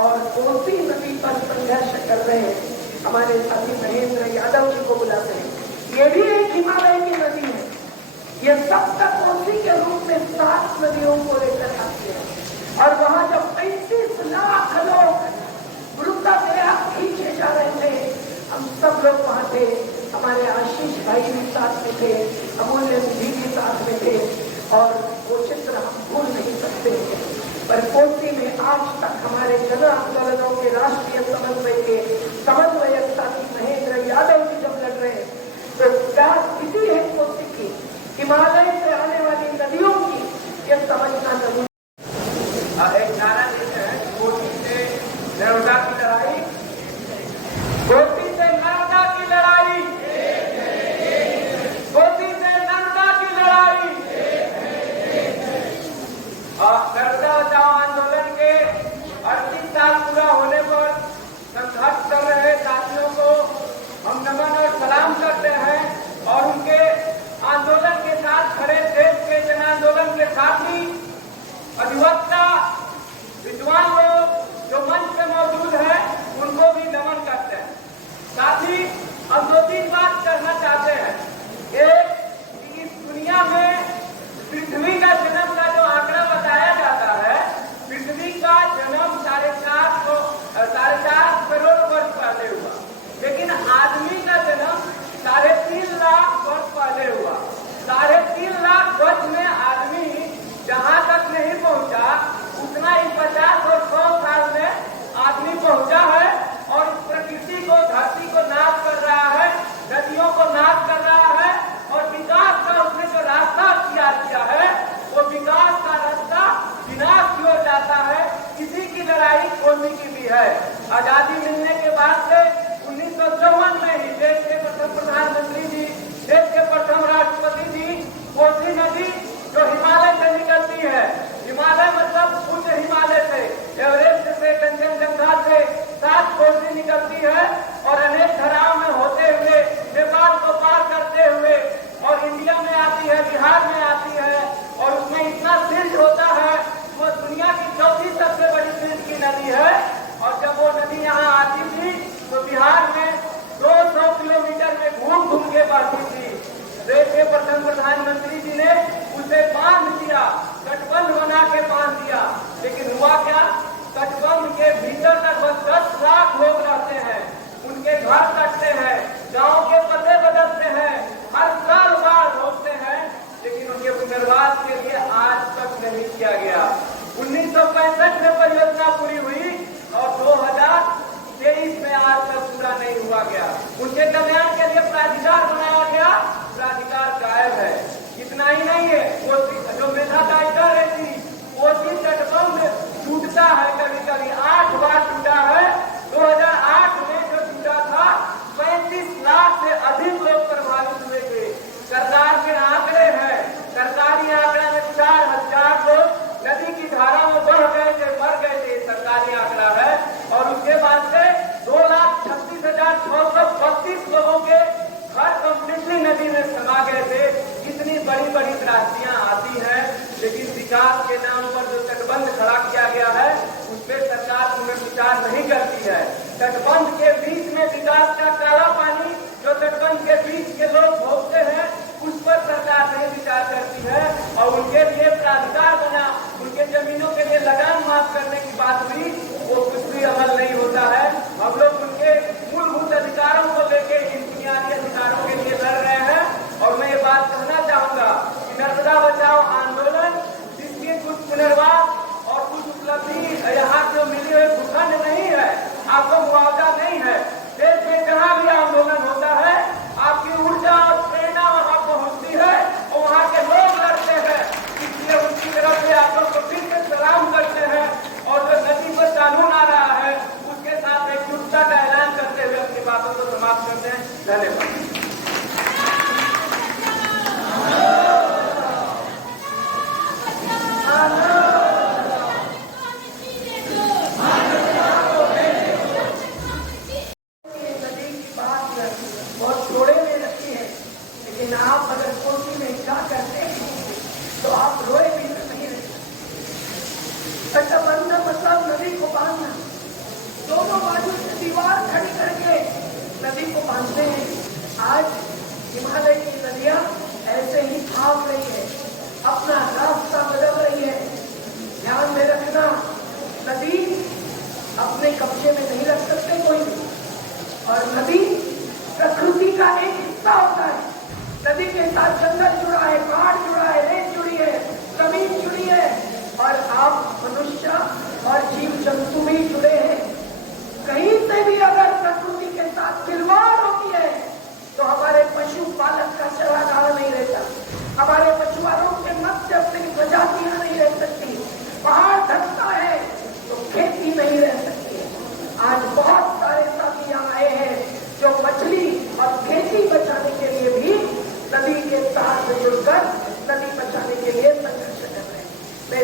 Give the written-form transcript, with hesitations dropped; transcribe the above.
और कोसी नदी पर संघर्ष कर रहे हमारे साथी महेंद्र यादव जी को बुलाते हैं। ये भी एक हिमालय की नदी है। ये सप्त कोसी के रूप में 7 नदियों को लेकर आते हैं और वहां जब 35 लाख लोग मृतदेह खींचे जा रहे थे, हम सब लोग वहां थे। हमारे आशीष भाई भी साथ में थे, अमूल्य जी भी साथ में थे और वो चित्र हम भूल नहीं सकते। पर कोसी में आज तक हमारे जन आंदोलनों के राष्ट्रीय समन्वय के समन्वयक साथी महेंद्र यादव जी जब लड़ रहे हैं तो प्यास इसी है कोसी की, हिमालय से आने वाली नदियों की, ये समझना जरूरी। एक नारा देते हैं, कोसी से नर्मदा की लड़ाई, कोसी से नर्मदा की लड़ाई, कोसी से नर्मदा की लड़ाई। नर्मदा बचाओ आंदोलन के 38 साल पूरा होने पर संघर्ष कर रहे साथियों को हम नमन और सलाम करते हैं और उनके आंदोलन के साथ खड़े देश के जन आंदोलन के साथी अधिवक्ता विद्वान लोग जो मंच पे मौजूद है उनको भी नमन करते हैं। साथ ही हम 2-3 बात करना चाहते हैं। एक, इस दुनिया में पृथ्वी का जन्म का जो आंकड़ा बताया जाता है, पृथ्वी का जन्म 4.5 करोड़ वर्ष पहले हुआ, लेकिन आदमी का जन्म 3.5 लाख वर्ष पहले हुआ। 3.5 लाख वर्ष में आदमी जहां तक नहीं पहुंचा उतना ही 50 और 100 साल में आदमी पहुंचा है और प्रकृति को, धरती को नाश कर रहा है, नदियों को नाश कर रहा है और विकास का उसने जो रास्ता अख्तियार किया है वो विकास का रास्ता विनाश की ओर जाता है। इसी की लड़ाई कोसी की भी है। आजादी मिलने के बाद से 1954 में ही देश के प्रथम प्रधानमंत्री जी, देश के प्रथम राष्ट्रपति जी कोसी नदी जो हिमालय से निकलती है, हिमालय मतलब उच्च हिमालय से, एवरेस्ट से, कंचनजंगा से 7 कोसी निकलती है और अनेक धाराओं में होते हुए नेपाल को पार करते हुए और इंडिया में आती है, बिहार में आती है और उसमें इतना सिल्ट होता है, वो दुनिया की 4थी सबसे बड़ी सिल्ट की नदी है। और जब वो नदी यहाँ आती थी तो बिहार में 200 किलोमीटर में घूम घूम के बहती थी। देश के प्रथम प्रधानमंत्री जी ने उसे बांध दिया, तटबंध बना के बांध दिया, लेकिन हुआ क्या? तटबंध के भीतर तक बस 10 लाख लोग रहते हैं, उनके घर कटते हैं, गांव के पते बदलते हैं, हर साल बाढ़ होते हैं, लेकिन उनके पुनर्वास के लिए आज तक नहीं किया गया। 1965 में परियोजना पूरी हुई और 2023 में आज तक पूरा नहीं हुआ गया। उनके कल्याण के लिए प्राधिकार बनाया गया, प्राधिकार गायब है। इतना ही नहीं है, कोसी जो मेधा टाइगर रहती, कोसी तटबंध टूटता है, कभी कभी 8 बार टूटा है। 2008 में जो टूटा था 35 लाख से अधिक लोग प्रभावित हुए थे। सरकार के आंकड़े हैं, सरकारी आंकड़ा में 4000 लोग नदी की धारा में बढ़ गए थे, मर गए थे, सरकारी आंकड़ा है। और उसके बाद से 2,36,632 लोगों के घर कंप्लीटली नदी में समा गए थे। इतनी बड़ी बड़ी त्रासदियां आती हैं, लेकिन विकास के नाम पर जो तटबंध खड़ा किया गया है उस पर सरकार पुनर्विचार नहीं करती है। तटबंध के बीच में विकास का काला पानी जो तटबंध के बीच के लोग भोगते हैं उस पर सरकार नहीं विचार करती है और उनके लिए प्राधिकार बना, उनके जमीनों के लिए लगान माफ करने की बात हुई, वो कुछ भी अमल नहीं होता है। हम लोग उनके मूलभूत अधिकारों को लेके, इन बुनियादी अधिकारों के लिए लड़ रहे हैं। और मैं ये बात कहना चाहूंगा कि नर्मदा बचाओ आंदोलन जिसकी कुछ पुनर्वास और कुछ उपलब्धि यहाँ जो मिली हुई भूखंड नहीं है, आपको मुआवजा नहीं है। देश में जहाँ भी आंदोलन होता है आपकी ऊर्जा और प्रेरणा वहाँ पहुँचती है और वहाँ के लोग लड़ते हैं, इसलिए उनकी तरफ से आप लोग को फिर से सलाम करते हैं। और जो नदी पर कानून आ रहा है उसके साथ एकजुटता का ऐलान करते हुए अपनी बातों को समाप्त करते हैं। धन्यवाद। मानते हैं आज हिमालय की नदियां ऐसे ही भाग रही है, अपना रास्ता बदल रही है। ध्यान में रखना, नदी अपने कब्जे में नहीं रख सकते कोई भी, और नदी प्रकृति का एक हिस्सा होता है। नदी के साथ जंगल